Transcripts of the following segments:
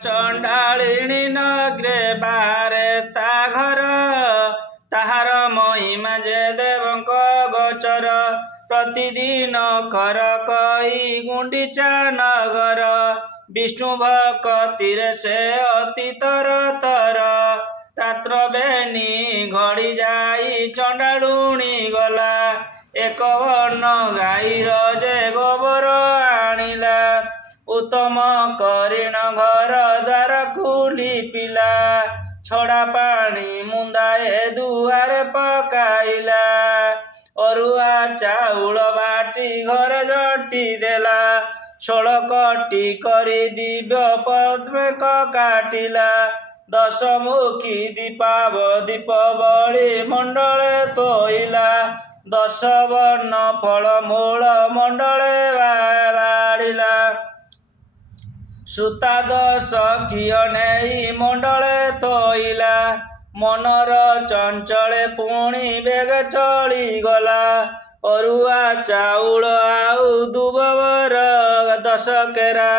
ଚଣ୍ଡାଳିଣୀ ନଗ୍ରେ ବାହାରେ ତା ଘର, ତାହାର ମହିମା ଯେ ଦେବଙ୍କ ଗୋଚର। ପ୍ରତିଦିନ କର କହି ଗୁଣ୍ଡିଚା ନଗର, ବିଷ୍ଣୁ ଭକତିରେ ସେ ଅତି ତରତର। ରାତ୍ର ବେନି ଘଡ଼ି ଯାଇ ଚଣ୍ଡାଳୁଣୀ ଗଲା, ଏକ ବର୍ଣ୍ଣ ଗାଈର ଯେ ଗୋବର ଆଣିଲା। ଉତ୍ତମ କରିଣ ଘର ଦ୍ୱାର ଖୋଲି ପିଲା, ଛଡ଼ା ପାଣି ମୁନ୍ଦାଏ ଦୁଆରେ ପକାଇଲା। ଅରୁଆ ଚାଉଳ ବାଟି ଘରେ ଜଟି ଦେଲା, ଷୋଳ କଟି କରି ଦିବ୍ୟ ପଦ୍ମେକ କାଟିଲା। ଦଶମୁଖୀ ଦୀପ ବଳି ମଣ୍ଡଳେ ଥୋଇଲା, ଦଶ ବର୍ଣ୍ଣ ଫଳମୂଳ ମଣ୍ଡଳେ ବାଢ଼ିଲା। ସୂତା 10 କିଅ ନେଇ ମଣ୍ଡଳେ ଥୋଇଲା, ମନର ଚଞ୍ଚଳେ ପୁଣି ବେଗେ ଚଳିଗଲା। ଅରୁଆ ଚାଉଳ ଆଉ ଦୁବବର 10 କେରା,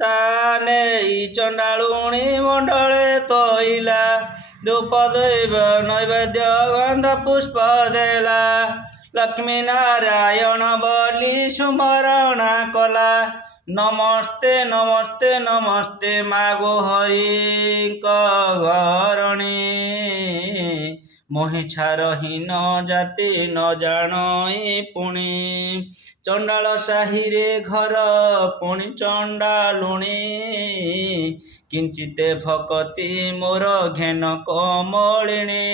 ତା ନେଇ ଚଣ୍ଡାଳୁଣୀ ମଣ୍ଡଳେ ଥୋଇଲା। ଧୂପ ନୈବେଦ୍ୟ ଗନ୍ଧ ପୁଷ୍ପ ଦେଲା, ଲକ୍ଷ୍ମୀ ନାରାୟଣ ବୋଲି ସୁମରଣା କଲା। ନମସ୍ତେ ନମସ୍ତେ ନମସ୍ତେ ମାଗୋ ହରିଙ୍କ ଘରଣୀ, ମୋହିଛାର ହୀନ ଜାତି ନ ଜାଣଇ ପୁଣି। ଚଣ୍ଡାଳ ସାହିରେ ଘର ପୁଣି ଚଣ୍ଡାଳୁଣୀ, କିଞ୍ଚିତେ ଭକତି ମୋର ଘେନ କମଳିନୀ।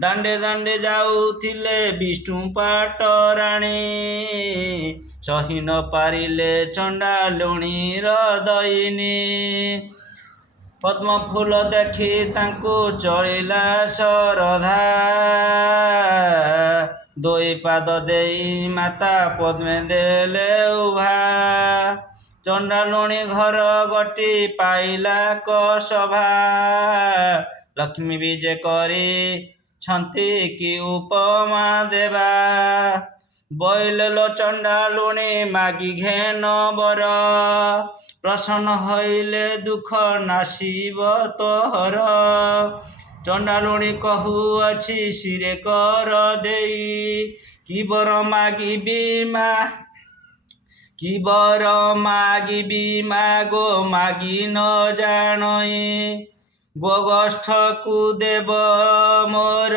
ଦାଣ୍ଡେ ଦାଣ୍ଡେ ଯାଉଥିଲେ ବିଷ୍ଣୁ ପାଟରାଣୀ, ସହି ନ ପାରିଲେ ଚଣ୍ଡାଳୁଣୀର ଦଇନୀ। ପଦ୍ମଫୁଲ ଦେଖି ତାଙ୍କୁ ଚଳିଲା ଶରଧା, ଦୁଇ ପାଦ ଦେଇ ମାତା ପଦ୍ମେ ଦେଲେ ଉଭା। ଚଣ୍ଡାଳୁଣୀ ଘର ଗଟି ପାଇଲା କଶୋଭା, ଲକ୍ଷ୍ମୀ ବିଜେ କରିଛନ୍ତି କି ଉପମା ଦେବା। ବୋଇଲେ ଲୋ ଚଣ୍ଡାଳୁଣୀ ମାଗି ଘେନ ବର, ପ୍ରସନ୍ନ ହଇଲେ ଦୁଃଖ ନାଶିବ ତୋହର। ଚଣ୍ଡାଳୁଣୀ କହୁଅଛି ଶିରେ କର ଦେଇ, କି ବର ମାଗିବି ମାଗୋ ମାଗି ନ ଜାଣଇ। ଗୋଗୋଷ୍ଠକୁ ଦେବ ମୋର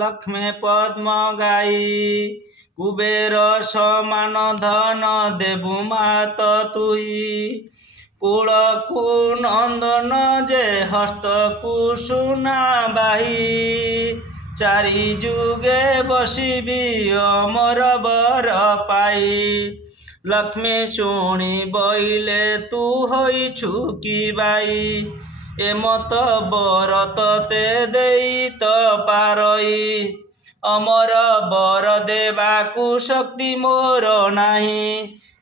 ଲକ୍ଷ୍ମୀ ପଦ୍ମ ଗାଇ, କୁବେର ସମାନ ଧନ ଦେବୁ ମାତ ତୁହି। କୂଳକୁ ନନ୍ଦନ ଯେ ହସ୍ତକୁ ସୁନା ବାହି, ଚାରି ଯୁଗେ ବସିବି ଅମର ବର ପାଇ। ଲକ୍ଷ୍ମୀ ଶୁଣି ବୋଇଲେ ତୁ ହୋଇଛୁ କି ବାଇ, ଏମତ ବର ତତେ ଦେଇ ତ ପାରଇ। ଅମର ବର ଦେବାକୁ ଶକ୍ତି ମୋର ନାହିଁ,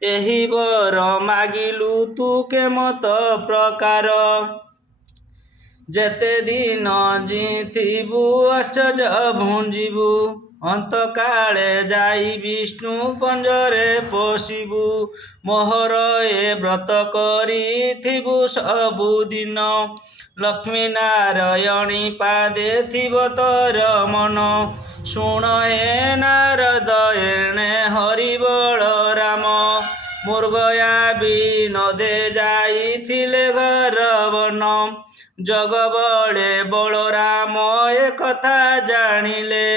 ଏହି ବର ମାଗିଲୁ ତୁ କେମତ ପ୍ରକାର। ଯେତେ ଦିନ ଜିଇଥିବୁ ଐଶ୍ୱର୍ଯ୍ୟ ଭୁଞ୍ଜିବୁ, ଅନ୍ତକାଳେ ଯାଇ ବିଷ୍ଣୁ ପଞ୍ଜରେ ପଶିବୁ। ମୋହର ଏ ବ୍ରତ କରିଥିବୁ ସବୁଦିନ, ଲକ୍ଷ୍ମୀ ନାରାୟଣୀ ପାଦେ ଥିବ ତୋର ମନ। ଶୁଣ ହେ ନାରଦ ଏଣେ ହରି ବଳରାମ, ମୃଗୟା ବିନୋଦେ ଯାଇଥିଲେ ଘର ବନ। ଜଗ ବଳେ ବଳରାମ ଏ କଥା ଜାଣିଲେ,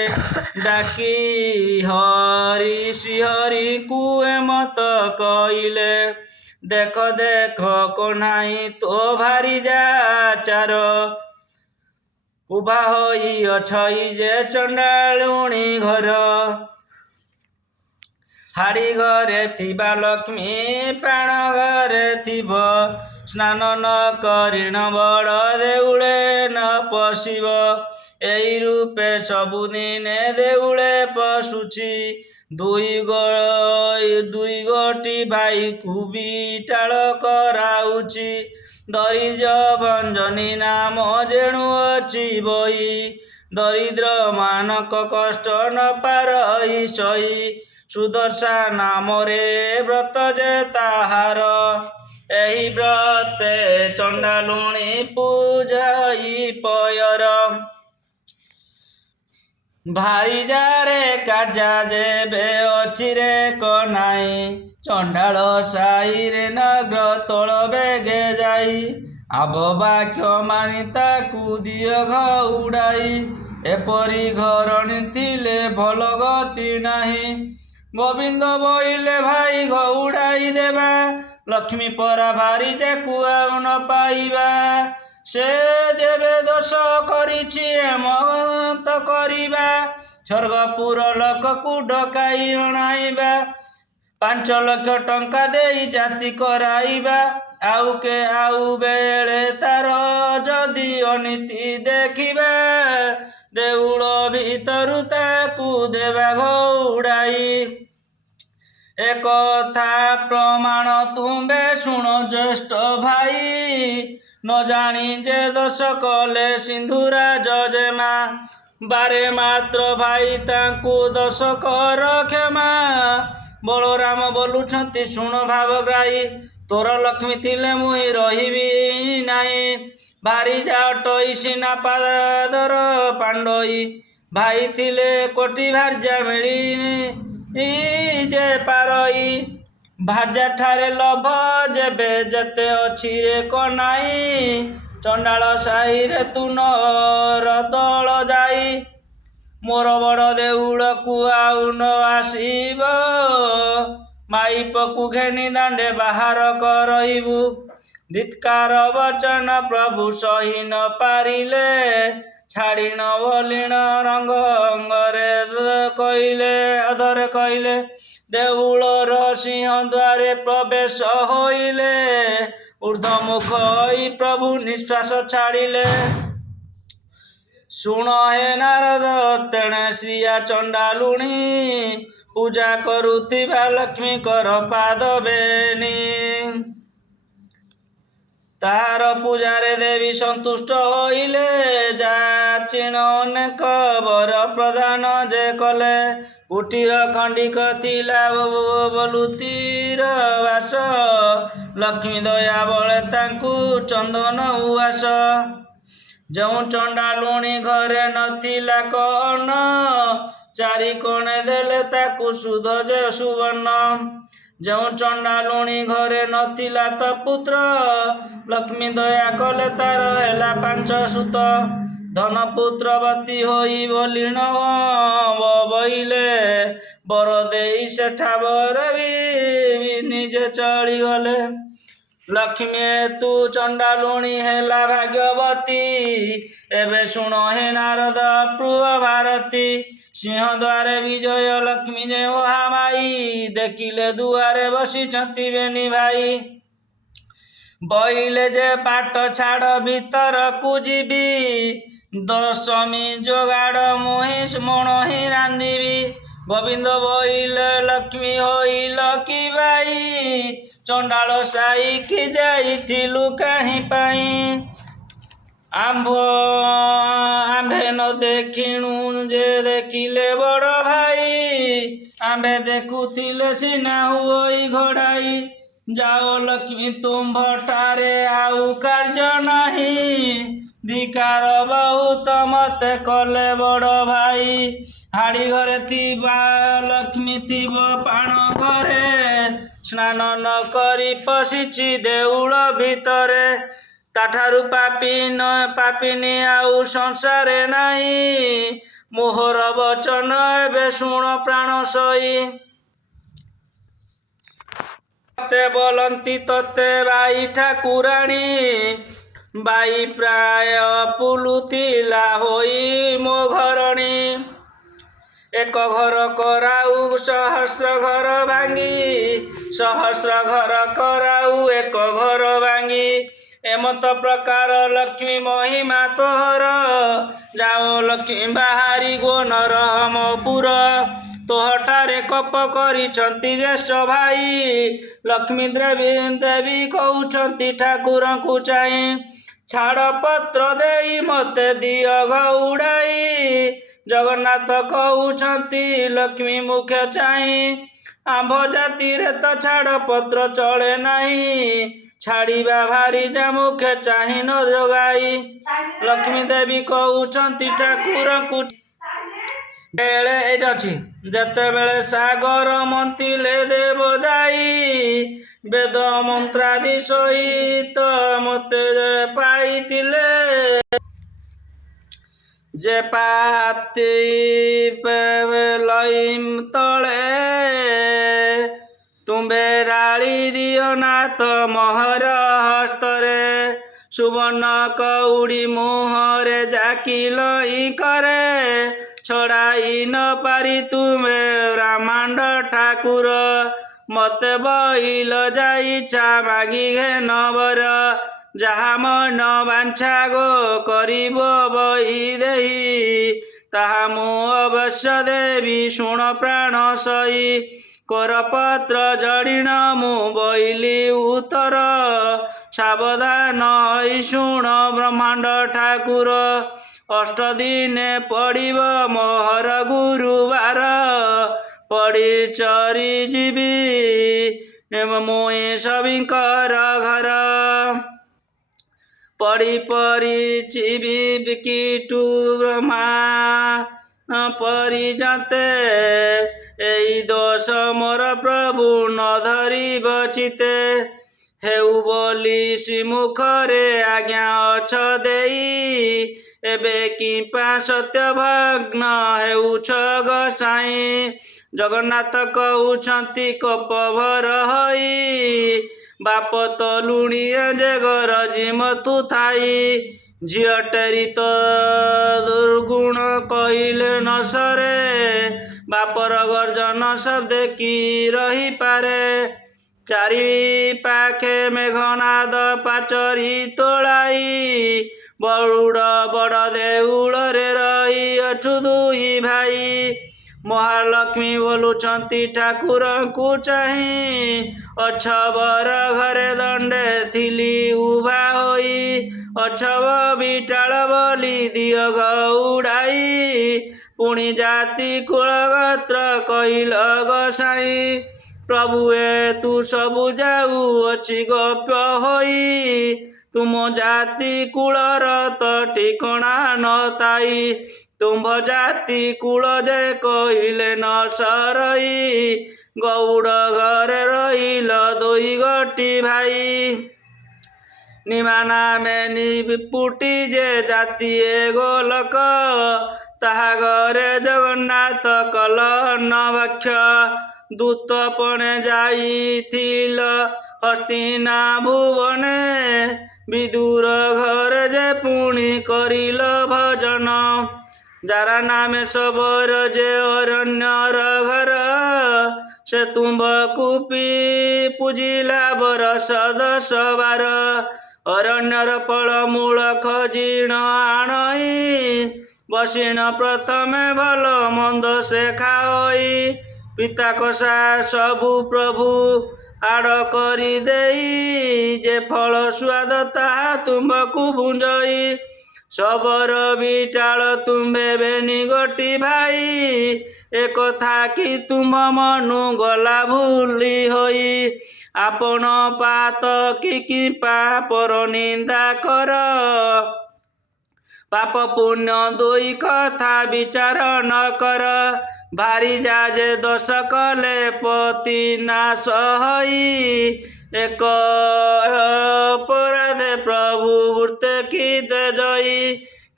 ଡାକି ହରି ଶ୍ରୀହରିକୁ ଏମତ କହିଲେ। ଦେଖ ଦେଖ କହ୍ନାଇ ତୋ ଭାରିଜା ଆଚାର, ଉଭା ହୋଇଅଛଇ ଯେ ଚଣ୍ଡାଳୁଣୀ ଘର। ହାଡ଼ି ଘରେ ଥିବା ଲକ୍ଷ୍ମୀ ପ୍ରାଣ ଘରେ ଥିବ, ସ୍ନାନ ନ କରିଣ ବଡ଼ ଦେଉଳେ ନ ପଶିବ। ଏଇ ରୂପେ ସବୁଦିନେ ଦେଉଳେ ପଶୁଛି, ଦୁଇ ଗୋଟି ଭାଇକୁ ବିଟାଳ କରାଉଛି। ଦରିଦ୍ର ଭଞ୍ଜନୀ ନାମ ଯେଣୁଅଛି ବହି, ଦରିଦ୍ର ମାନଙ୍କ କଷ୍ଟ ନ ପାରଇ ସହି। ସୁଦର୍ଶା ନାମରେ ବ୍ରତ ଯେ ତାହାର, ଏହି ବ୍ରତେ ଚଣ୍ଡାଲୁଣି ପୂଜାଇ ପୟର ଭାରିଯାରେ କାର୍ଯ୍ୟା ଯେବେ ଅଛିରେ କନାଇ ଚଣ୍ଡାଳ ସାହିରେ ନଗ୍ର ତୋଳ ବେଗେ ଯାଇ ଆବ ବାକ୍ୟ ମାନି ତାକୁ ଦିଅ ଘଉଡ଼ାଇ ଏପରି ଘରଣୀ ଥିଲେ ଭଲ ଗତି ନାହିଁ। ଗୋବିନ୍ଦ ବୋଇଲେ ଭାଇ ଘଉଡ଼ାଇ ଦେବା ଲକ୍ଷ୍ମୀ ପରା ଭାରିଯାକୁ ଆଉ ନ ପାଇବା। ସେ ଯେବେ ଦୋଷ କରିଛି ଏମତ କରିବା ସ୍ୱର୍ଗପୁର ଲୋକକୁ ଡକାଇ ଅଣାଇବା 5 ଲକ୍ଷ ଟଙ୍କା ଦେଇ ଜାତି କରାଇବା ଆଉ ବେଳେ ତାର ଯଦି ଅନୀତି ଦେଖିବା ଦେଉଳ ଭିତରୁ ତାକୁ ଦେବା ଘଉଡ଼ାଇ। ଏକଥା ପ୍ରମାଣ ତୁମ୍ଭେ ଶୁଣ ଜ୍ୟେଷ୍ଠ ଭାଇ ନ ଜାଣି ଯେ ଦୋଷ କଲେ ସିନ୍ଧୁରାଜ ଜେମା ବାରେ ମାତ୍ର ଭାଇ ତାଙ୍କୁ ଦୋଷ କର କ୍ଷମା। ବଳରାମ ବୋଲୁଛନ୍ତି ଶୁଣ ଭାବଗ୍ରାହୀ ତୋର ଲକ୍ଷ୍ମୀ ଥିଲେ ମୁଇଁ ରହିବି ନାହିଁ। ଭାରିଯା ଅଟଇ ସିନା ପାଦର ପାଣ୍ଡଇ ଭାଇ ଥିଲେ କୋଟି ଭାର୍ଯ୍ୟା ମିଳିନି ଯେ ପାରଇ। ଭାର୍ଯ୍ୟା ଠାରେ ଲୋଭ ଯେବେ ଯେତେ ଅଛି ରେ କନାଇ ଚଣ୍ଡାଳ ସାହିରେ ତୁ ନର ଦଳ ଯାଇ ମୋର ବଡ଼ ଦେଉଳକୁ ଆଉ ନ ଆସିବ ମାଇପକୁ ଘେନି ଦାଣ୍ଡେ ବାହାର କରଇବୁ। ଧିକ୍କାର ବଚନ ପ୍ରଭୁ ସହି ନ ପାରିଲେ ଛାଡ଼ିନ ବଲିଣ ରଙ୍ଗ ଅଙ୍ଗରେ ଅଧରେ କହିଲେ ଦେଉଳର ସିଂହ ଦ୍ୱାରେ ପ୍ରବେଶ ହୋଇଲେ ଊର୍ଦ୍ଧ୍ୱମୁଖ ହୋଇ ପ୍ରଭୁ ନିଶ୍ୱାସ ଛାଡ଼ିଲେ। ଶୁଣ ହେ ନାରଦ ତେଣେ ଶ୍ରିୟା ଚଣ୍ଡାଲୁଣି ପୂଜା କରୁଥିବା ଲକ୍ଷ୍ମୀଙ୍କର ପାଦ ବେନି ତାହାର ପୂଜାରେ ଦେବୀ ସନ୍ତୁଷ୍ଟ ହୋଇଲେ ଯାଚିଣ ଅନେକ ବର ପ୍ରଦାନ ଯେ କଲେ। କୁଟୀର ଖଣ୍ଡିକ ଥିଲା ବଲୁତିର ବାସ ଲକ୍ଷ୍ମୀ ଦୟା ବଳେ ତାଙ୍କୁ ଚନ୍ଦନ ଉଆସ। ଯେଉଁ ଚଣ୍ଡାଲୁଣି ଘରେ ନଥିଲା କର୍ଣ୍ଣ ଚାରିକୋଣେ ଦେଲେ ତାକୁ ସୁଧ ଯେ ସୁବର୍ଣ୍ଣ। ଯେଉଁ ଚଣ୍ଡାଲୁଣି ଘରେ ନଥିଲା ତ ପୁତ୍ର ଲକ୍ଷ୍ମୀ ଦୟା କଲେ ତାର ହେଲା 5 ସୁତ। ଧନପୁତ୍ରବତୀ ହୋଇ ବଲିଣ ବଇଲେ ବର ଦେଇ ସେଠା ବର ବି ନିଜେ ଚଳିଗଲେ। ଲକ୍ଷ୍ମୀ ତୁ ଚଣ୍ଡାଲୁଣି ହେଲା ଭାଗ୍ୟବତୀ ଏବେ ଶୁଣ ହେ ନାରଦ ପ୍ରୁହ ଭାରତୀ। ସିଂହ ଦ୍ୱାରେ ବିଜୟ ଲକ୍ଷ୍ମୀ ଯେ ମହାମାଇ ଦେଖିଲେ ଦୁଆରେ ବସିଛନ୍ତି ବେନି ଭାଇ। ବଇଲେ ଯେ ପାଟ ଛାଡ଼ ଭିତରକୁ ଯିବି ଦଶମୀ ଯୋଗାଡ଼ ମୁହିଁ ମଣହି ରାନ୍ଧିବି। ଗୋବିନ୍ଦ ବୋଇଲେ ଲକ୍ଷ୍ମୀ ହୋଇଲ କି ବାଇ ଚଣ୍ଡାଳ ସାଇକି ଯାଇଥିଲୁ କାହିଁ ପାଇଁ। ଆମ୍ଭେ ନ ଦେଖିଣୁ ଯେ ଦେଖିଲେ ବଡ଼ ଭାଇ ଆମ୍ଭେ ଦେଖୁଥିଲେ ସିନା ହୁଅଇ ଘୋଡ଼ାଇ। ଯାଅ ଲକ୍ଷ୍ମୀ ତୁମ୍ଭଠାରେ ଆଉ କାର୍ଯ୍ୟ ନାହିଁ ଧିକାର ବହୁତ ମତେ କଲେ ବଡ଼ ଭାଇ। ହାଡ଼ି ଘରେ ଥିବା ଲକ୍ଷ୍ମୀ ଥିବ ପାଣ ଘରେ ସ୍ନାନ ନ କରି ପଶିଛି ଦେଉଳ ଭିତରେ ତାଠାରୁ ପାପିନୀ ଆଉ ସଂସାରେ ନାହିଁ। ମୋହର ବଚନ ଏବେ ଶୁଣ ପ୍ରାଣ ସଇ। ତତେ ବୋଲନ୍ତି ତତେ ବାଇ ଠାକୁରାଣୀ ବାଇ ପ୍ରାୟ ପୁଲୁଥିଲା ହୋଇ ମୋ ଘରଣୀ। ଏକ ଘର କରାଉ ସହସ୍ର ଘର ଭାଙ୍ଗି ସହସ୍ର ଘର କରାଉ ଏକ ଘର ଭାଙ୍ଗି। ଏମତ ପ୍ରକାର ଲକ୍ଷ୍ମୀ ମହିମା ତୋହର ଯାଅ ଲକ୍ଷ୍ମୀ ବାହାରି ଗୋ ନରହମପୁର। ତୋହଠାରେ କୋପ କରିଛନ୍ତି ଜ୍ୟେଷ୍ଠ ଭାଇ ଲକ୍ଷ୍ମୀ ଦେବୀ କହୁଛନ୍ତି ଠାକୁରଙ୍କୁ ଚାହିଁ ଛାଡ଼ ପତ୍ର ଦେଇ ମତେ ଦିଅ ଘଉଡ଼ାଇ। ଜଗନ୍ନାଥ କହୁଛନ୍ତି ଲକ୍ଷ୍ମୀ ମୁଖ ଚାହିଁ ଆମ୍ଭ ଜାତିରେ ତ ଛାଡ଼ ପତ୍ର ଚଳେ ନାହିଁ ଛାଡ଼ିବା ଭାରି ମୁଖେ ଚାହିଁ ନ ଯୋଗାଇ। ଲକ୍ଷ୍ମୀ ଦେବୀ କହୁଛନ୍ତି ଠାକୁରଙ୍କୁ ବେଳେ ଏଇଟା ଅଛି ଯେତେବେଳେ ସାଗର ମନ୍ଥିଲେ ଦେବ ଯାଇ ବେଦ ମନ୍ତ୍ରାଦି ସହିତ ମୋତେ ପାଇଥିଲେ ଯେ ପାତି ଲଇମ୍ ତଳେ ତୁମ୍ଭେ ଢାଳି ଦିଅ ନାଥ ମହର ହସ୍ତରେ ସୁବର୍ଣ୍ଣ କଉଡ଼ି ମୁହଁରେ ଜାକିଲ କରେ ଛଡ଼ାଇ ନ ପାରି ତୁମେ ବ୍ରହ୍ମାଣ୍ଡ ଠାକୁର ମତେ ବଇଲ ଯାଇଛା ମାଗି ଘେନବର ଯାହା ମନ ବାଞ୍ଛା ଗୋ କରିବ ବହି ଦେଇ ତାହା ମୁଁ ଅବଶ୍ୟ ଦେବି ଶୁଣ ପ୍ରାଣ ସଇ କରପତ୍ର ଜଡ଼ିଣ ମୁଁ ବଇଲି ଉତ୍ତର ସାବଧାନ ହୋଇ ଶୁଣ ବ୍ରହ୍ମାଣ୍ଡ ଠାକୁର ଅଷ୍ଟଦିନେ ପଡ଼ିବ ମୋହର ଗୁରୁବାର ପଡ଼ି ଚରି ଯିବି ମୁଇଁ ସଭିଙ୍କର ଘର ପଡ଼ି ପରିଚିବି ବିକିଟୁ ବ୍ରହ୍ମା ପରିଜାତେ ଏଇ ଦୋଷ ମୋର ପ୍ରଭୁ ନ ଧରିବ ଚିତେ ହେଉ ବୋଲି ଶ୍ରୀମୁଖରେ ଆଜ୍ଞା ଅଛ ଦେଇ ଏବେ କିମ୍ପା ସତ୍ୟଭଗ୍ନ ହେଉଛ ଗୋସାଇଁ ଜଗନ୍ନାଥ କହୁଛନ୍ତି କୋପଭର ହୋଇ ବାପ ତ ଲୁଣିଆ ଯେ ଘର ଜିମତୁ ଥାଇ ଝିଅଟେରି ତ ଦୁର୍ଗୁଣ କହିଲେ ନ ସରେ ବାପର ଗର୍ଜନ ଶବ୍ଦେ କି ରହିପାରେ ଚାରି ପାଖେ ମେଘନାଦ ପାଚରି ତୋଳାଇ ବରୁଡ଼ ବଡ଼ ଦେଉଳରେ ରହିଅଛୁ ଦୁଇ ଭାଇ ମହାଲକ୍ଷ୍ମୀ ବୋଲୁଛନ୍ତି ଠାକୁରଙ୍କୁ ଚାହିଁ ଅଛବର ଘରେ ଦଣ୍ଡେ ଥିଲି ଉଭା ହୋଇ ଅଛବ ବିଟାଳ ବୋଲି ଦିଅ ଗଉଡ଼ାଇ ପୁଣି ଜାତି କୁଳ ଗୋତ୍ର କହିଲ ଗୋସାଇଁ ପ୍ରଭୁ ଏ ତୁ ସବୁ ଯାଉଅଛି ଗୋପ୍ୟ ହୋଇ ତୁମ ଜାତି କୁଳର ତ ଠିକଣା ନଥାଇ ତୁମ୍ଭ ଜାତି କୁଳ ଯେ କହିଲେ ନ ସରଇ ଗଉଡ଼ ଘରେ ରହିଲ ଦୁଇ ଗୋଟି ଭାଇ ନିମା ନାମେ ନିପୁଟି ଯେ ଜାତିଏ ଗୋଲକ ତାହା ଘରେ ଜଗନ୍ନାଥ କଲ ନଭକ୍ଷ ଦୂତପଣେ ଯାଇଥିଲ ହସ୍ତିନା ଭୁବନେ ବିଦୁର ଘରେ ଯେ ପୁଣି କରିଲ ଭଜନ ଯାରା ନାମେ ସବର ଯେ ଅରଣ୍ୟର ଘର ସେ ତୁମ୍ଭକୁ ପୂଜିଲା ବରଷ 10 ଅରଣ୍ୟର ଫଳ ମୂଳ ଖଜିଣ ଆଣଇ ବସିଣ ପ୍ରଥମେ ଭଲ ମନ୍ଦ ସେ ଖାଇ ପିତା କଷା ସବୁ ପ୍ରଭୁ ଆଡ଼ କରି ଦେଇ ଯେ ଫଳ ସ୍ୱାଦ ତାହା ତୁମ୍ଭକୁ ଭୁଞ୍ଜଇ ସବର ବିଟାଳ ତୁମ୍ଭେ ବେନି ଗୋଟି ଭାଇ ଏକଥା କି ତୁମ୍ଭ ମନୁ ଗଲା ଭୁଲି ହୋଇ ଆପଣ ପାତ କି ପାପର ନିନ୍ଦା କର ପାପ ପୁଣ୍ୟ ଦୁଇ କଥା ବିଚାର ନ କର ଭାରି ଯା ଯେ ଦୋଷ କଲେ ପତି ନାଶ ହୋଇ ଏକ ଅପରାଧେ ପ୍ରଭୁ ବୃତ୍ତେ କି ଜୟୀ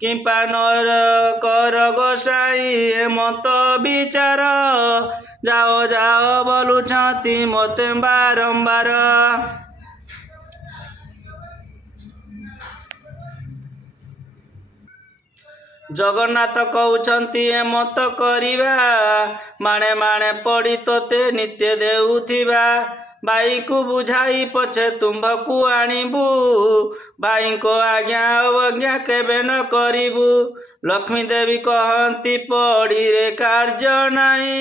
କିମ୍ପା ନର କର ଗୋସାଇଁ ଏମତ ବିଚାର ଯାଅ ଯାଅ ବୋଲୁଛନ୍ତି ମୋତେ ବାରମ୍ବାର ଜଗନ୍ନାଥ କହୁଛନ୍ତି ଏମତ କରିବା ମାଣେ ମାଣେ ପଡ଼ି ତୋତେ ନିତ୍ୟ ଦେଉଥିବା ଭାଇକୁ ବୁଝାଇ ପଛେ ତୁମ୍ଭକୁ ଆଣିବୁ ଭାଇଙ୍କ ଆଜ୍ଞା ଅବଜ୍ଞା କେବେ ନ କରିବୁ ଲକ୍ଷ୍ମୀ ଦେବୀ କହନ୍ତି ପଡ଼ିରେ କାର୍ଯ୍ୟ ନାହିଁ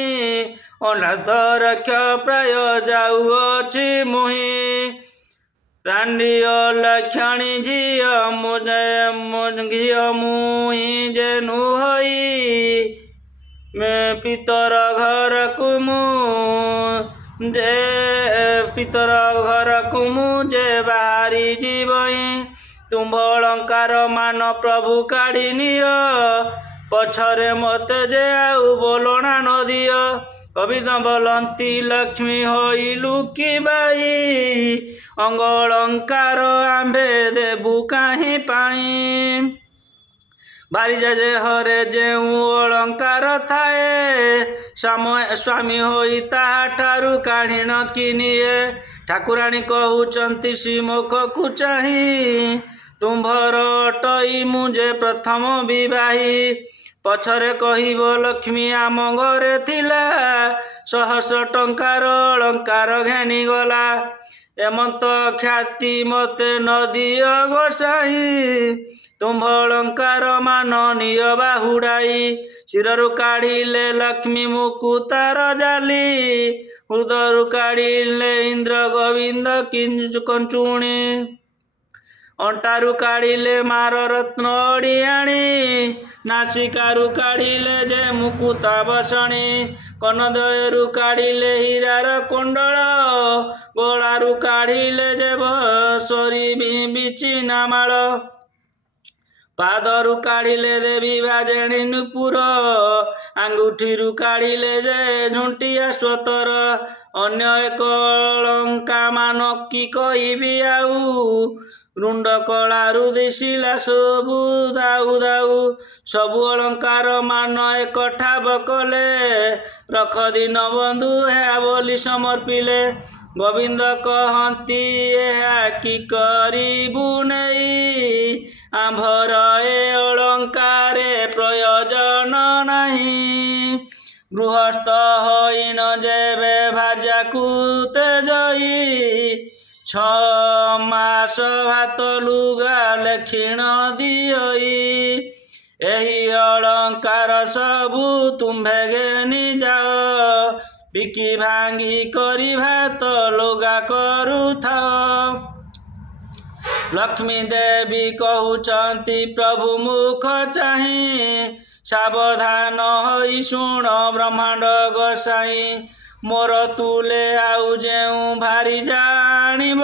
ଅନାଥ ରକ୍ଷ ପ୍ରାୟ ଯାଉଅଛି ମୁହିଁ ରାଣ୍ଡିଅ ଲକ୍ଷଣୀ ଝିଅ ମୁହିଁ ଯେ ନୁହଇ ପିତର ଘରକୁ ମୁଁ ଯେ ପିତର ଘରକୁ ମୁଁ ଯେ ବାହାରି ଯିବଇଁ ତୁମ୍ଭ ଅଳଙ୍କାର ମାନ ପ୍ରଭୁ କାଢ଼ି ନିଅ ପଛରେ ମୋତେ ଯେ ଆଉ ବୋଲଣା ନ ଦିଅ କବିତା ବୋଲନ୍ତି ଲକ୍ଷ୍ମୀ ହୋଇ ଲୁକିବାଇ ଅଙ୍ଗ ଅଳଙ୍କାର ଆମ୍ଭେ ଦେବୁ କାହିଁ ପାଇଁ ବାରିଜା ଦେହରେ ଯେଉଁ ଅଳଙ୍କାର ଥାଏ ସ୍ୱାମୀ ହୋଇ ତାହାଠାରୁ କାଢ଼ି ନ କି ନିଏ ଠାକୁରାଣୀ କହୁଛନ୍ତି ଶ୍ରୀମୁଖକୁ ଚାହିଁ ତୁମ୍ଭର ଅଟଇ ମୁଁ ଯେ ପ୍ରଥମ ବିବାହୀ ପଛରେ କହିବ ଲକ୍ଷ୍ମୀ ଆମ ଘରେ ଥିଲା 100 ଟଙ୍କାର ଅଳଙ୍କାର ଘେନିଗଲା ଏମନ୍ତ ଖ୍ୟାତି ମୋତେ ନ ଦିଅ ଗୋସାଇଁ ତୁମ୍ଭ ଅଳଙ୍କାର ମାନ ନିଅ ବାହୁଡ଼ାଇ ଶିରରୁ କାଢ଼ିଲେ ଲକ୍ଷ୍ମୀ ମୁକୁତାର ଜାଲି ହୃଦୟରୁ କାଢ଼ିଲେ ଇନ୍ଦ୍ର ଗୋବିନ୍ଦ କଞ୍ଚୁଣି ଅଣ୍ଟାରୁ କାଢ଼ିଲେ ମାର ରତ୍ନ ଅଡ଼ିଆଣି ନାସିକାରୁ କାଢ଼ିଲେ ଯେ ମୁକୁତା ବସଣି କର୍ଣ୍ଣଦ୍ୱୟରୁ କାଢ଼ିଲେ ହୀରାର କୁଣ୍ଡଳ ଗଳାରୁ କାଢ଼ିଲେ ଯେ ବସରି ବିଛିନା ମାଳ ପାଦରୁ କାଢ଼ିଲେ ଦେବୀ ବାଜେଣୀ ନୂପୁର ଆଙ୍ଗୁଠିରୁ କାଢ଼ିଲେ ଯେ ଝୁଣ୍ଟିଆ ସ୍ୱତର ଅନ୍ୟ ଏକ ଅଳଙ୍କା ମାନ କି କହିବି ଆଉ ରୁଣ୍ଡ କଳାରୁ ଦିଶିଲା ସବୁ ଦାଉ ଦାଉ ସବୁ ଅଳଙ୍କାର ମାନ ଏକ ଠାବ କଲେ ରଖ ଦିନ ବନ୍ଧୁ ଏହା ବୋଲି ସମର୍ପିଲେ ଗୋବିନ୍ଦ କହନ୍ତି ଏହା କି କରିବୁ ନେଇ ଆମ୍ଭର ଏ ଅଳଙ୍କାରେ ପ୍ରୟୋଜନ ନାହିଁ ଗୃହସ୍ଥ ହୋଇନ ଯେବେ ଭାର୍ଯ୍ୟାକୁ ତେଜଇ 6 ମାସ ଭାତ ଲୁଗା ଲେଖିଣ ଦିଅଇ ଏହି ଅଳଙ୍କାର ସବୁ ତୁମ୍ଭେ ଘେନି ଯାଅ ବିକି ଭାଙ୍ଗି କରି ଭାତ ଲୁଗା କରୁଥାଅ ଲକ୍ଷ୍ମୀ ଦେବୀ କହୁଛନ୍ତି ପ୍ରଭୁ ମୁଖ ଚାହିଁ ସାବଧାନ ହୋଇ ଶୁଣ ବ୍ରହ୍ମାଣ୍ଡ ଗୋସାଇଁ ମୋର ତୁଲେ ଆଉ ଯେଉଁ ଭାରି ଜାଣିବ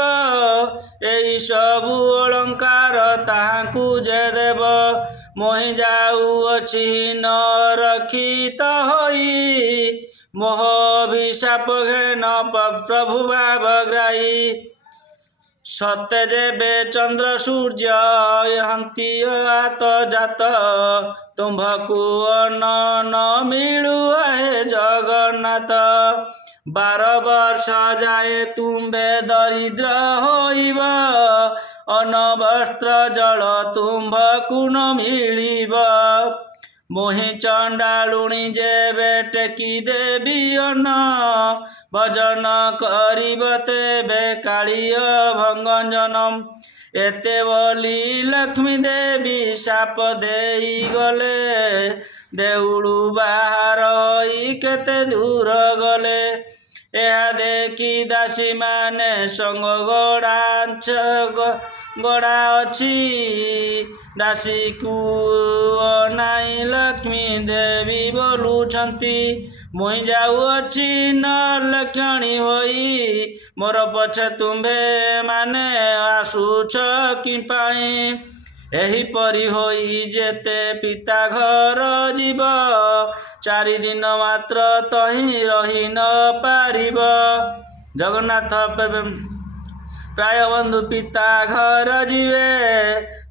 ଏହି ସବୁ ଅଳଙ୍କାର ତାହାଙ୍କୁ ଯେ ଦେବ ମୋହି ଯାଉଅଛି ନ ରକ୍ଷିତ ହୋଇ ମୋହ ଅଭିଶାପ ଘେନ ପ୍ରଭୁ ଭାବଗ୍ରାହୀ ସତେ ଯେବେ ଚନ୍ଦ୍ର ସୂର୍ଯ୍ୟ ହନ୍ତି ଆତ ଜାତ ତୁମ୍ଭକୁ ଅନ୍ନ ନ ମିଳୁ ହେ ଜଗନ୍ନାଥ 12 ବର୍ଷ ଯାଏ ତୁମ୍ଭେ ଦରିଦ୍ର ହୋଇବ ଅନ୍ନ ବସ୍ତ୍ର ଜଳ ତୁମ୍ଭକୁ ନ ମିଳିବ ମୋହି ଚଣ୍ଡାଳୁଣୀ ଯେବେ ଟେକି ଦେବି ଅନ୍ନ ଭଜନ କରିବ ତେବେ କାଳିୟ ଭଙ୍ଗଞ୍ଜନ ଏତେ ବୋଲି ଲକ୍ଷ୍ମୀ ଦେବୀ ଶାପ ଦେଇଗଲେ ଦେଉଳୁ ବାହାର ହୋଇ କେତେ ଦୂର ଗଲେ ଏହା ଦେଖି ଦାସୀମାନେ ସଙ୍ଗ ଗଡ଼ା ଅଛି ଦାସୀକୁ ଅନାଇ ଲକ୍ଷ୍ମୀ ଦେବୀ ବୋଲୁଛନ୍ତି ମୁଇଁ ଯାଉଅଛି ନଲକ୍ଷଣୀ ହୋଇ ମୋର ପଛେ ତୁମ୍ଭେ ମାନେ ଆସୁଛ କି ପାଇଁ ଏହିପରି ହୋଇ ଯେତେ ପିତା ଘର ଯିବ 4 ଦିନ ମାତ୍ର ତହିଁ ରହି ନ ପାରିବ ଜଗନ୍ନାଥ ପ୍ରାୟ ବନ୍ଧୁ ପିତା ଘର ଯିବେ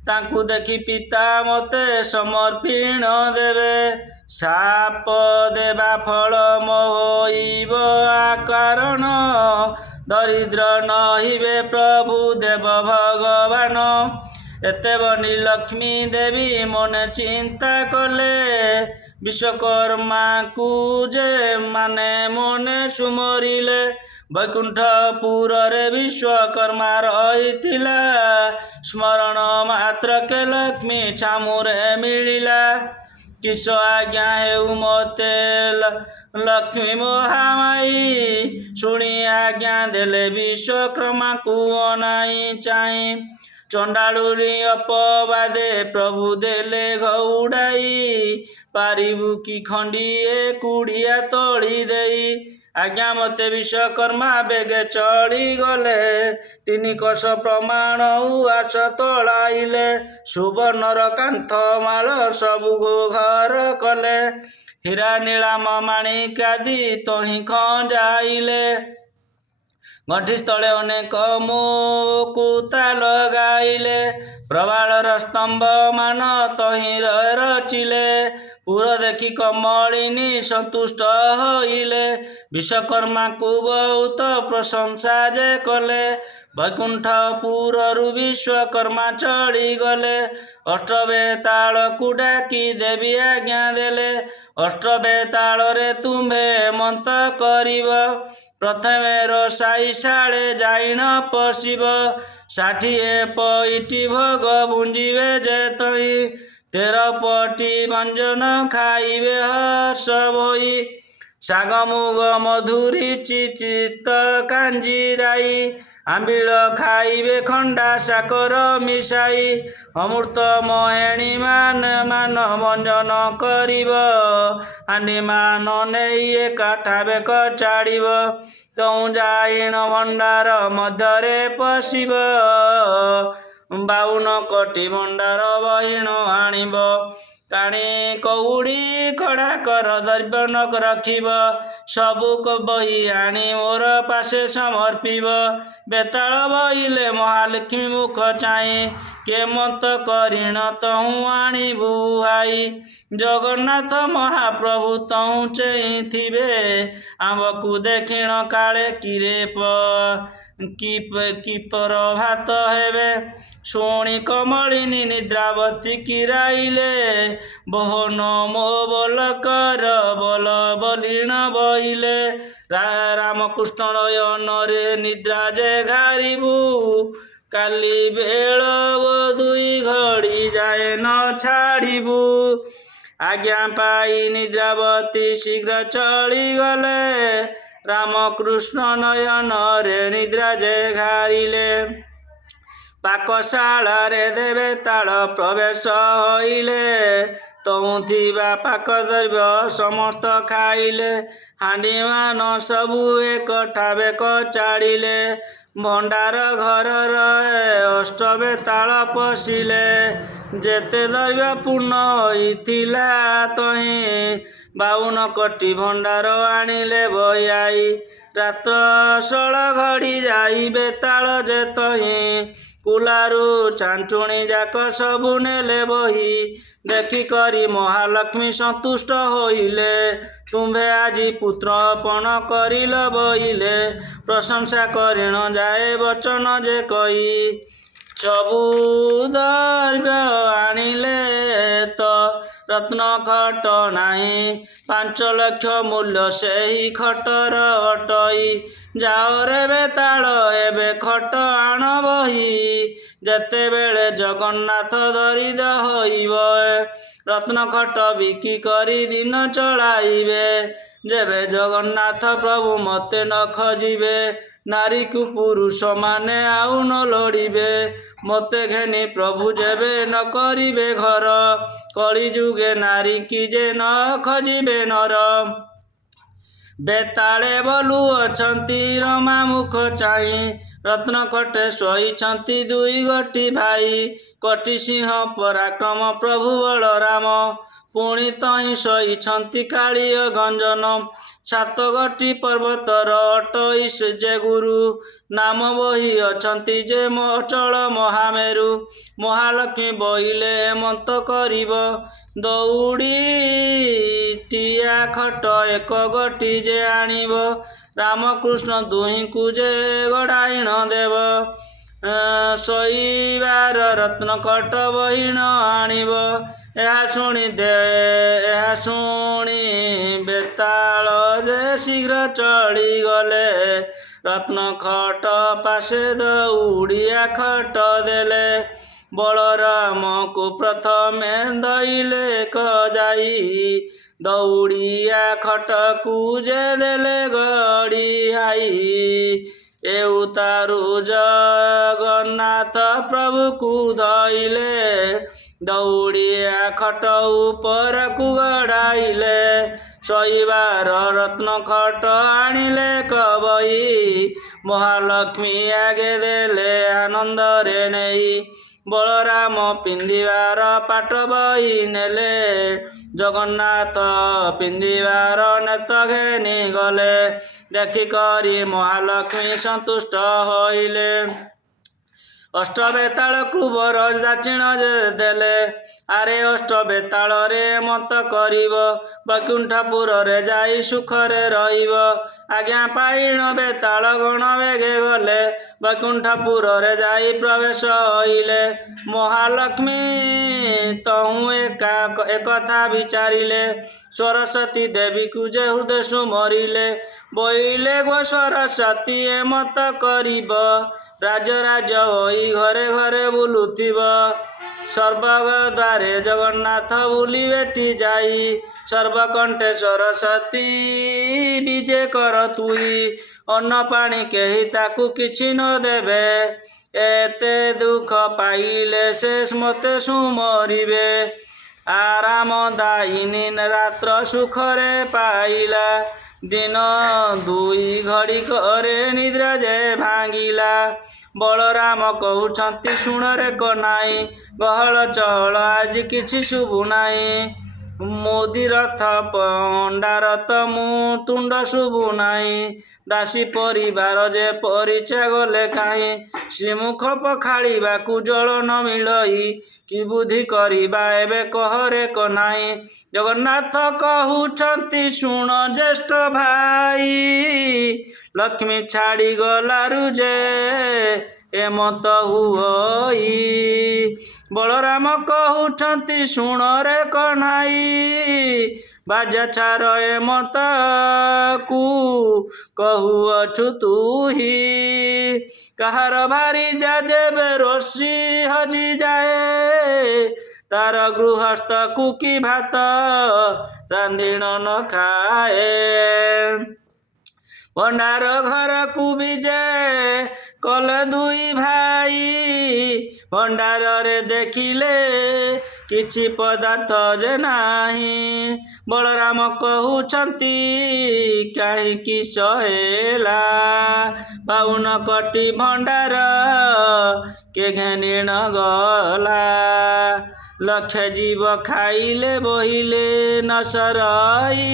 ତାଙ୍କୁ ଦେଖି ପିତା ମୋତେ ସମର୍ପଣ ଦେବେ ଶାପ ଦେବା ଫଳ ମୋହିବ କାରଣ ଦରିଦ୍ର ନହିବେ ପ୍ରଭୁ ଦେବ ଭଗବାନ ଏତେ ବନି ଲକ୍ଷ୍ମୀ ଦେବୀ ମନେ ଚିନ୍ତା କଲେ ବିଶ୍ୱକର୍ମାକୁ ଯେ ମାନେ ମନେ ସୁମରିଲେ ବୈକୁଣ୍ଠପୁରରେ ବିଶ୍ୱକର୍ମା ରହିଥିଲା ସ୍ମରଣ ମାତ୍ରକେ ଲକ୍ଷ୍ମୀ ଛାମୁରେ ମିଳିଲା କିସ ଆଜ୍ଞା ହେଉ ମୋତେ ଲକ୍ଷ୍ମୀ ମହାମାଇ ଶୁଣି ଆଜ୍ଞା ଦେଲେ ବିଶ୍ୱକର୍ମାକୁ ଅନାଇ ଚାହିଁ ଚଣ୍ଡାଳୁରୀ ଅପବାଦେ ପ୍ରଭୁ ଦେଲେ ଘଉଡ଼ାଇ ପାରିବୁ କି ଖଣ୍ଡିଏ କୁଡ଼ିଆ ତଳି ଦେଇ ଆଜ୍ଞା ମୋତେ ବିଶ୍ୱକର୍ମା ବେଗେ ଚଳିଗଲେ। ତିନି କୋଶ ପ୍ରମାଣ ଉଆସ ତୋଳାଇଲେ। ସୁବର୍ଣ୍ଣର କାନ୍ଥମାଳ ସବୁ ଘର କଲେ। ହୀରା ନୀଳାମ ମାଣିକାଦି ତହିଁ ଖଞ୍ଜାଇଲେ। ଗଣ୍ଠିସ୍ଥଳେ ଅନେକ ମୁକୁତା ଲଗାଇଲେ। ପ୍ରବାଳର ସ୍ତମ୍ଭମାନ ତହିଁ ରଚିଲେ। ପୁର ଦେଖି କମଳିନୀ ସନ୍ତୁଷ୍ଟ ହୋଇଲେ। ବିଶ୍ୱକର୍ମାଙ୍କୁ ବହୁତ ପ୍ରଶଂସା ଯେ କଲେ। ବୈକୁଣ୍ଠପୁରରୁ ବିଶ୍ୱକର୍ମା ଚଳିଗଲେ। ଅଷ୍ଟବେତାଳକୁ ଡାକି ଦେବୀ ଆଜ୍ଞା ଦେଲେ। ଅଷ୍ଟବେତାଳରେ ତୁମ୍ଭେ ହେମନ୍ତ କରିବ। ପ୍ରଥମେ ରୋଷାଇ ଶାଳେ ଯାଇଣ ପଶିବ। 60 ପଇଟି ଭୋଗ ଭୁଞ୍ଜିବେ ଯେ ତହି। 13 ପଟି ବ୍ୟଞ୍ଜନ ଖାଇବେ ହର୍ଷ ଭୋଇ। ଶାଗ ମୁଗ ମଧୁରୀ ଚିତ କାଞ୍ଜିରାଇ। ଆମ୍ବିଳ ଖାଇବେ ଖଣ୍ଡା ସାକର ମିଶାଇ। ଅମୃତ ମହେଣି ମାନ ଭଞ୍ଜନ କରିବ। ହାଣ୍ଡି ମାନ ନେଇ ଏକାଠା ବେକ ଚାଡ଼ିବ। ତହୁଁ ଯାଇଣ ଭଣ୍ଡାର ମଧ୍ୟରେ ପଶିବ। 52 କୋଟି ଭଣ୍ଡାର ବହିଣ ଆଣିବ। କାଣି କଉଡ଼ି କଡ଼ାକର ଦ୍ରବ୍ୟ ନ ରଖିବ। ସବୁ ବହି ଆଣି ମୋର ପାଶେ ସମର୍ପିବ। ବେତାଳ ବହିଲେ ମହାଲକ୍ଷ୍ମୀ ମୁଖ ଚାହିଁ। କେମନ୍ତ କରିଣ ତହୁଁ ଆଣିବୁ ଭାଇ। ଜଗନ୍ନାଥ ମହାପ୍ରଭୁ ତହୁଁ ଚେଇଁଥିବେ। ଆମ୍ଭକୁ ଦେଖିଣ କାଳେ କିପର ଭାତ ହେବେ। ଶୁଣି କମଳିନୀ ନିଦ୍ରାବତୀ କିରାଇଲେ। ବୋହନ ମୋ ବୋଲ କର ବୋଲ ବୋଲିଣ ବହିଲେ। ରାମକୃଷ୍ଣ ନୟନରେ ନିଦ୍ରା ଯେ ଘାରିବୁ। କାଲି ବେଳ ଦୁଇ ଘଡ଼ି ଯାଏ ନ ଛାଡ଼ିବୁ। ଆଜ୍ଞା ପାଇ ନିଦ୍ରାବତୀ ଶୀଘ୍ର ଚଳିଗଲେ। ରାମକୃଷ୍ଣ ନୟନରେ ନିଦ୍ରା ଯେ ଘାରିଲେ। ପାକଶାଳାରେ ଦେବତାଳ ପ୍ରବେଶ ହୋଇଲେ। ତହୁଁ ଥିବା ପାକ ଦ୍ରବ୍ୟ ସମସ୍ତ ଖାଇଲେ। ହାଣ୍ଡିମାନ ସବୁ ଏକଠା ବେକ ଚାଡ଼ିଲେ। ଭଣ୍ଡାର ଘରର ଅଷ୍ଟବେତାଳ ପଶିଲେ। ଯେତେ ଦ୍ରବ୍ୟ ପୂର୍ଣ୍ଣ ହୋଇଥିଲା ତହିଁ 52 କୋଟି ଭଣ୍ଡାର ଆଣିଲେ ବହିଆଇ। ରାତ୍ର 16 ଘଡ଼ି ଯାଇ ବେତାଳ ଯେ ତହିଁ। କୁଲାରୁ ଛାଞ୍ଚୁଣି ଯାକ ସବୁ ନେଲେ ବହି। ଦେଖିକରି ମହାଲକ୍ଷ୍ମୀ ସନ୍ତୁଷ୍ଟ ହୋଇଲେ। ତୁମ୍ଭେ ଆଜି ପୁତ୍ର ଅର୍ପଣ କରିଲ ବହିଲେ। ପ୍ରଶଂସା କରିଣ ଯାଏ ବଚନ ଯେ କହି। ସବୁ ଦ୍ରବ୍ୟ ଆଣିଲେ ତ ରତ୍ନ ଖଟ ନାହିଁ। 5 ଲକ୍ଷ ମୂଲ୍ୟ ସେହି ଖଟର ଅଟଇ। ଯାଅ ରେ ବେତାଳ ଏବେ ଖଟ ଆଣ ବହି। ଯେତେବେଳେ ଜଗନ୍ନାଥ ଦରିଦ୍ର ହୋଇବେ। ରତ୍ନ ଖଟ ବିକି କରି ଦିନ ଚଳାଇବେ। ଯେବେ ଜଗନ୍ନାଥ ପ୍ରଭୁ ମୋତେ ନ ଖୋଜିବେ। ନାରୀକୁ ପୁରୁଷମାନେ ଆଉ ନ ଲୋଡ଼ିବେ। ମୋତେ ଘେନି ପ୍ରଭୁ ଯେବେ ନ କରିବେ ଘର। କଳିଯୁଗେ ନାରୀ କି ଯେ ନ ଖୋଜିବେ ନର। ବେତାଳେ ବୋଲୁଅଛନ୍ତି ରମା ମୁଖ ଚାହିଁ। ରତ୍ନ ଖଟେ ଶୋଇଛନ୍ତି 2 ଗୋଟି ଭାଇ। କୋଟି ସିଂହ ପରାକ୍ରମ ପ୍ରଭୁ ବଳରାମ। ପୁଣି ତହିଁ ଶୋଇଛନ୍ତି କାଳିଅ ଗଞ୍ଜନ। 7 ଗୋଟି ପର୍ବତର ଅଟଇ ଯେ ଗୁରୁ। ନାମ ବହି ଅଛନ୍ତି ଯେ ଅଚଳ ମହାମେରୁ। ମହାଲକ୍ଷ୍ମୀ ବହିଲେ ହେମନ୍ତ କରିବ। ଦଉଡ଼ିଟିଆ ଖଟ 1 ଗୋଟି ଯେ ଆଣିବ। ରାମକୃଷ୍ଣ ଦୁହିଁଙ୍କୁ ଯେ ଗଡ଼ାଇଣ ଦେବ। ଶୋଇବାର ରତ୍ନ ଖଟ ବହିଣ ଆଣିବ। ଏହା ଶୁଣି ବେତାଳ ଯେ ଶୀଘ୍ର ଚଳିଗଲେ। ରତ୍ନ ଖଟ ପାଶେ ଦଉଡ଼ିଆ ଖଟ ଦେଲେ। ବଳରାମକୁ ପ୍ରଥମେ ଦଇଲେ ଯାଇ। ଦଉଡ଼ିଆ ଖଟକୁ ଯେ ଦେଲେ ଗଡ଼ିଆଇ। ଏଉତାରୁ ଜଗନ୍ନାଥ ପ୍ରଭୁକୁ ଧଇଲେ। ଦଉଡ଼ିଆ ଖଟ ଉପରକୁ ଗଡ଼ାଇଲେ। ଶୋଇବାର ରତ୍ନ ଖଟ ଆଣିଲେ କବଇ। ମହାଲକ୍ଷ୍ମୀ ଆଗେ ଦେଲେ ଆନନ୍ଦରେ ନେଇ। ବଳରାମ ପିନ୍ଧିବାର ପାଟ ବହି ନେଲେ। ଜଗନ୍ନାଥ ପିନ୍ଧିବାର ନେତ ଘେନି ଗଲେ। ଦେଖିକରି ମହାଲକ୍ଷ୍ମୀ ସନ୍ତୁଷ୍ଟ ହୋଇଲେ। ଅଷ୍ଟବେତାଳକୁ ବର ଯାଚିଣ ଦେଲେ। ଆରେ ଅଷ୍ଟବେତାଳରେ ମତ କରିବ। ବୈକୁଣ୍ଠପୁରରେ ଯାଇ ସୁଖରେ ରହିବ। ଆଜ୍ଞା ପାଇଣ ବେତାଳ ଗଣ ବେଗେ ଗଲେ। ବୈକୁଣ୍ଠପୁରରେ ଯାଇ ପ୍ରବେଶ ହୋଇଲେ। ମହାଲକ୍ଷ୍ମୀ ତହୁଁ ଏକଥା ବିଚାରିଲେ। ସରସ୍ୱତୀ ଦେବୀକୁ ଯେ ହୃଦୟ ମରିଲେ। ବୋଇଲେ ଗୋ ସରସ୍ୱତୀ ଏମତ କରିବ। ରାଜ ହୋଇ ଘରେ ଘରେ ବୁଲୁଥିବ। ସର୍ବଦ୍ୱାରେ ଜଗନ୍ନାଥ ବୁଲି ବେଟି ଯାଇ। ସର୍ବକଣ୍ଠେ ସରସ୍ୱତୀ ବିଜେ କର ତୁଇ। ଅନ୍ନ ପାଣି କେହି ତାକୁ କିଛି ନ ଦେବେ। ଏତେ ଦୁଃଖ ପାଇଲେ ସେ ମୋତେ ସୁମରିବେ। ଆରାମ ଦାଇନୀ ରାତ୍ର ସୁଖରେ ପାଇଲା। ଦିନ ଦୁଇ ଘଡ଼ିକରେ ନିଦ୍ରା ଯେ ଭାଙ୍ଗିଲା। ବଳରାମ କହୁଛନ୍ତି ଶୁଣରେ କନାଇ। ଗହଳ ଚହଳ ଆଜି କିଛି ଶୁଭୁ ନାହିଁ। ମୁଦିରଥ ପଣ୍ଡାରଥ ମୁଁ ତୁଣ୍ଡ ଶୁଭୁ ନାହିଁ। ଦାସୀ ପରିବାର ଯେ ପରିଚା ଗଲେ କାହିଁ। ଶ୍ରୀମୁଖ ପଖାଳିବାକୁ ଜଳ ନ ମିଳଇ। କି ବୁଦ୍ଧି କରିବା ଏବେ କହରେ କନାଇ। ଜଗନ୍ନାଥ କହୁଛନ୍ତି ଶୁଣ ଜ୍ୟେଷ୍ଠ ଭାଇ। ଲକ୍ଷ୍ମୀ ଛାଡ଼ି ଗଲାରୁ ଯେ ଏମତ ହୁଅଇ। ବଳରାମ କହୁଛନ୍ତି ଶୁଣରେ କହ୍ନାଇ। ବାଜା ଛାର ଏମତକୁ କହୁଅଛୁ ତୁହି। କାହାର ଭାରିଜା ଯେବେ ରୋଷି ହଜିଯାଏ। ତାର ଗୃହସ୍ଥକୁ କି ଭାତ ରାନ୍ଧିଣ ନ ଖାଏ। ଭଣ୍ଡାର ଘରକୁ ବି ଯେ କଲେ ଦୁଇ ଭାଇ। ଭଣ୍ଡାରରେ ଦେଖିଲେ କିଛି ପଦାର୍ଥ ଯେ ନାହିଁ। ବଳରାମ କହୁଛନ୍ତି କାହିଁକି ସହେଲା। 52 କୋଟି ଭଣ୍ଡାର କେ ଘେନିଣ ଗଲା। ଲକ୍ଷେ ଜୀବ ଖାଇଲେ ବୋହିଲେ ନ ସରଇ।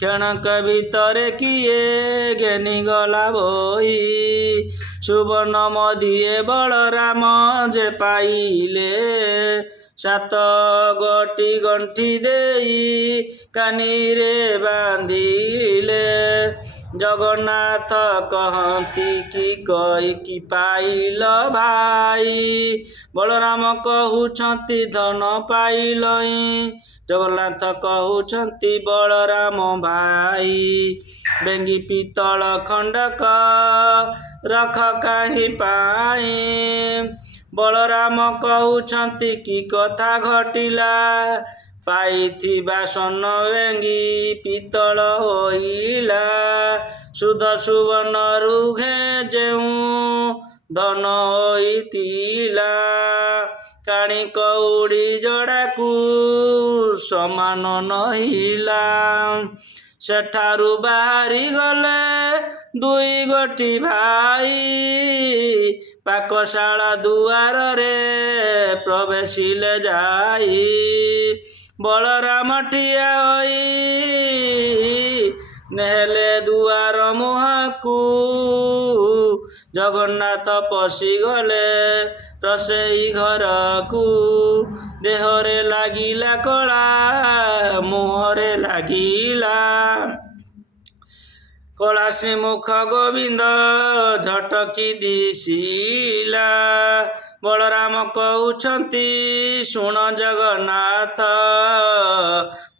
କ୍ଷଣକ ଭିତରେ କିଏ ଘେନିଗଲା ବୋହି। ସୁବର୍ଣ୍ଣ ମଦିଏ ବଳରାମ ଯେ ପାଇଲେ। 7 ଗୋଟି ଗଣ୍ଠି ଦେଇ କାନିରେ ବାନ୍ଧିଲେ। ଜଗନ୍ନାଥ କହନ୍ତି କି ପାଇଲ ଭାଇ। ବଳରାମ କହୁଛନ୍ତି ଧନ ପାଇଲଇଁ। ଜଗନ୍ନାଥ କହୁଛନ୍ତି ବଳରାମ ଭାଇ। ବେଙ୍ଗି ପିତଳ ଖଣ୍ଡକ ରଖ କାହିଁ ପାଇଁ। ବଳରାମ କହୁଛନ୍ତି କି କଥା ଘଟିଲା। ପାଇଥିବା ସ୍ୱର୍ଣ୍ଣ ବେଙ୍ଗି ପିତଳ ହୋଇଲା। ଶୁଦ୍ଧ ସୁବର୍ଣ୍ଣରୁ ଯେଉଁ ଧନ ହୋଇଥିଲା। କାଣି କଉଡ଼ି ଯୋଡ଼ାକୁ ସମାନ ନହିଲା। ସେଠାରୁ ବାହାରି ଗଲେ ଦୁଇ ଗୋଟି ଭାଇ। ପାକଶାଳା ଦୁଆରରେ ପ୍ରବେଶିଲେ ଯାଇ। ବଳରାମ ଠିଆ ହୋଇ ନେଲେ ଦୁଆର ମୁହଁକୁ। ଜଗନ୍ନାଥ ପଶିଗଲେ ରୋଷେଇ ଘରକୁ। ଦେହରେ ଲାଗିଲା କଳା ମୁହଁରେ ଲାଗିଲା କଳା। ଶ୍ରୀମୁଖ ଗୋବିନ୍ଦ ଝଟକି ଦିଶିଲା। ବଳରାମ କହୁଛନ୍ତି ଶୁଣ ଜଗନ୍ନାଥ।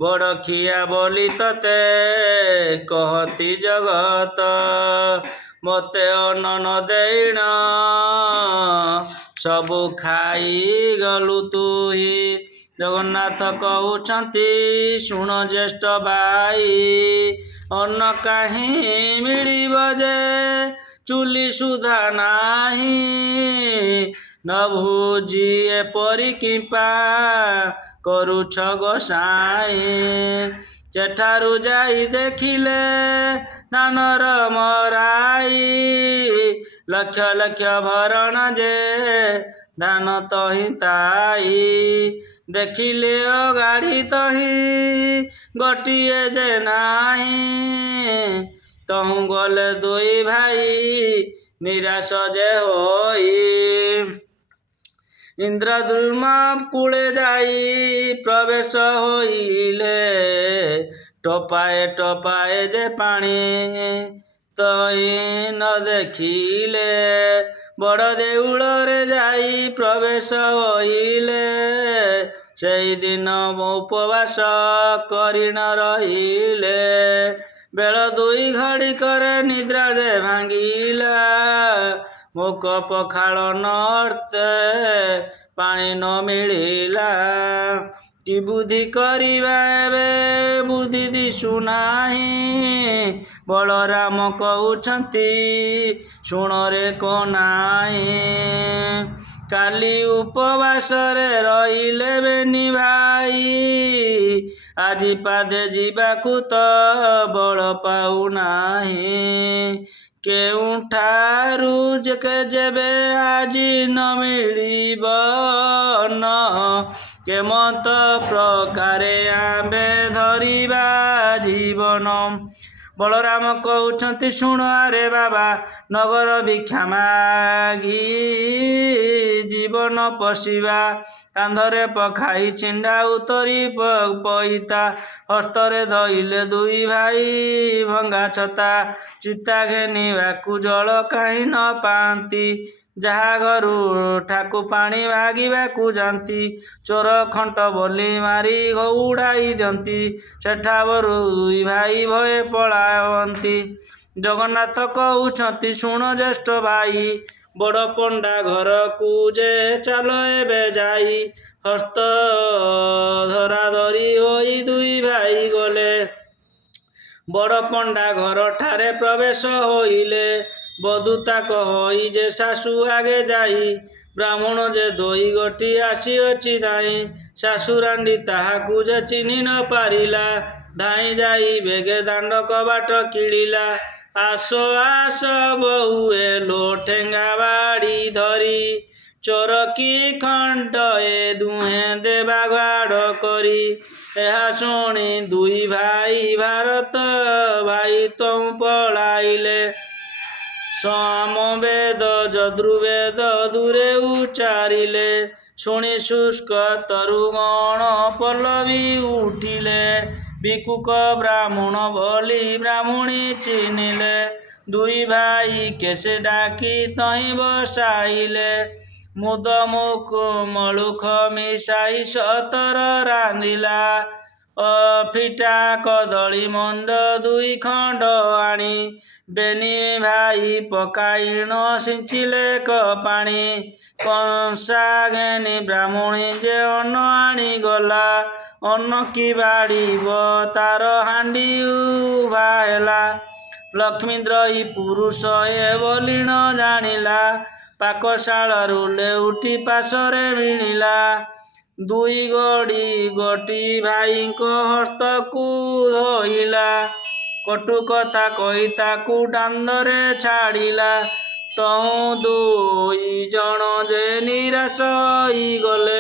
ବଡ଼ଖିଆ ବୋଲି ତତେ କହନ୍ତି ଜଗତ। ମୋତେ ଅନ୍ନ ନ ଦେଇଣ ସବୁ ଖାଇଗଲୁ ତୁହି। ଜଗନ୍ନାଥ କହୁଛନ୍ତି ଶୁଣ ଜ୍ୟେଷ୍ଠ ଭାଇ। ଅନ୍ନ କାହିଁ ମିଳିବ ଯେ ଚୁଲି ସୁଧା ନାହିଁ। ନ ଭୁଜି ଏପରି କିମ୍ପା କରୁଛ ଗୋସାଇଁ। ସେଠାରୁ ଯାଇ ଦେଖିଲେ ଧାନର ମରାଇ, ଲକ୍ଷ ଲକ୍ଷ ଭରଣ ଯେ ଧାନ ତହିଁ ତାଇ। ଦେଖିଲେ ଅଗାଡ଼ି ତହିଁ ଗୋଟିଏ ଯେ ନାହିଁ, ତହୁଁ ଗଲେ ଦୁଇ ଭାଇ ନିରାଶ ଯେ ହୋଇ। ଇନ୍ଦ୍ରଦ୍ୟୁମ୍ନ କୂଳେ ଯାଇ ପ୍ରବେଶ ହୋଇଲେ, ଟୋପାଏ ଟୋପାଏ ଯେ ପାଣି ତହିଁ ନ ଦେଖିଲେ। ବଡ଼ ଦେଉଳରେ ଯାଇ ପ୍ରବେଶ ହୋଇଲେ, ସେଇଦିନ ଉପବାସ କରି ନ ରହିଲେ। ବେଳ ଦୁଇ ଘଡ଼ିକରେ ନିଦ୍ରା ଯେ ଭାଙ୍ଗିଲା, ଭୋକ ପଖାଳ ନ ଅର୍ଥେ ପାଣି ନ ମିଳିଲା। କି ବୁଦ୍ଧି କରିବା ଏବେ ବୁଦ୍ଧି ଦିଶୁନାହିଁ, ବଳରାମ କହୁଛନ୍ତି ଶୁଣରେ କହ୍ନାଇ। କାଲି ଉପବାସରେ ରହିଲେ ବେନି ଭାଇ, ଆଜି ପାଦେ ଯିବାକୁ ତ ବଳ ପାଉନାହିଁ। କେଉଁଠାରୁ ଯେବେ ଆଜି ନ ମିଳିବ ଅନ୍ନ, କେମନ୍ତ ପ୍ରକାରେ ଆମ୍ଭେ ଧରିବା ଜୀବନ। ବଳରାମ କହୁଛନ୍ତି ଶୁଣ ଆରେ ବାବା, ନଗର ଭିକ୍ଷା ମାଗି ଜୀବନ ପୋଷିବା। କାନ୍ଧରେ ପକାଇ ଛିଣ୍ଡା ଉତରି ପଇତା, ହସ୍ତରେ ଧଇଲେ ଦୁଇ ଭାଇ ଭଙ୍ଗା ଛତା। ଚିତା ଘେନିବାକୁ ଜଳ କାହିଁ ନ ପାଆନ୍ତି, ଯାହା ଘରୁ ଠାକୁ ପାଣି ମାଗିବାକୁ ଯାନ୍ତି। ଚୋର ଖଣ୍ଟ ବୋଲି ମାରି ଘଉଡ଼ାଇ ଦିଅନ୍ତି, ସେଠାବରୁ ଦୁଇ ଭାଇ ଭୟେ ପଳାଅନ୍ତି। ଜଗନ୍ନାଥ କହୁଛନ୍ତି ଶୁଣ ଜ୍ୟେଷ୍ଠ ଭାଇ, ବଡ଼ ପଣ୍ଡା ଘରକୁ ଯେ ଚାଲ ଏବେ ଯାଇ। ହସ୍ତ ଧରାଧରି ହୋଇ ଦୁଇ ଭାଇ ଗଲେ, ବଡ଼ ପଣ୍ଡା ଘରଠାରେ ପ୍ରବେଶ ହୋଇଲେ। ବଧୂ ତାକ ହୋଇ ଯେ ଶାଶୁ ଆଗେ ଯାଇ, ବ୍ରାହ୍ମଣ ଯେ ଦୁଇ ଗୋଟି ଆସିଅଛି ଧାଇଁ। ଶାଶୁ ରାଣ୍ଡି ତାହାକୁ ଯେ ଚିହ୍ନି ନ ପାରିଲା, ଧାଇଁ ଯାଇ ବେଗେ ଦାଣ୍ଡ କବାଟ କିଳିଲା। ଆସ ଆସ ବୋହୂ ଏଲୋ ଠେଙ୍ଗା ବାଡ଼ି ଧରି, ଚୋର କି ଖଣ୍ଟ ଏ ଦୁହେଁ ଦେ ବାଘାଡ଼ କରି। ଏହା ଶୁଣି ଦୁଇ ଭାଇ ଭାରତ ଭାଇ ତହୁଁ ପଳାଇଲେ। ସାମବେଦ ଯଜୁର୍ବେଦ ଦୂରେ ଉଚ୍ଚାରିଲେ, ଶୁଣି ଶୁଷ୍କ ତରୁଗଣ ପଲ୍ଲବୀ ଉଠିଲେ। ଭିକ୍ଷୁକ ବ୍ରାହ୍ମଣ ବୋଲି ବ୍ରାହ୍ମଣୀ ଚିହ୍ନିଲେ, ଦୁଇ ଭାଇ କେଶେ ଡାକି ତହିଁ ବସାଇଲେ। ମୁଦ ମଳୁଖ ମିଶାଇ ସତର ରାନ୍ଧିଲା, ଫିଟା କଦଳୀ ମଞ୍ଜ ଦୁଇ ଖଣ୍ଡ ଆଣି। ବେନି ଭାଇ ପକାଇଣ ସିଞ୍ଚିଲେ ପାଣି, କଂସା ଘେନି ବ୍ରାହ୍ମଣୀ ଯେ ଅନ୍ନ ଆଣିଗଲା। ଅନ୍ନ କି ବାଢ଼ିବ ତାର ହାଣ୍ଡି ଉଭା ହେଲା, ଲକ୍ଷ୍ମୀଦ୍ରୋହୀ ପୁରୁଷ ଏ ବୋଲି ନ ଜାଣିଲା। ପାକଶାଳରୁ ଲେଉଟି ପାଶରେ ଭିଣିଲା, ଦୁଇ ଗୋଟି ଭାଇଙ୍କ ହସ୍ତକୁ ଧଇଲା। କଟୁ କଥା କହି ତାକୁ ଦାଣ୍ଡରେ ଛାଡ଼ିଲା, ତହୁଁ ଦୁଇ ଜଣ ଯେ ନିରାଶ ହୋଇଗଲେ।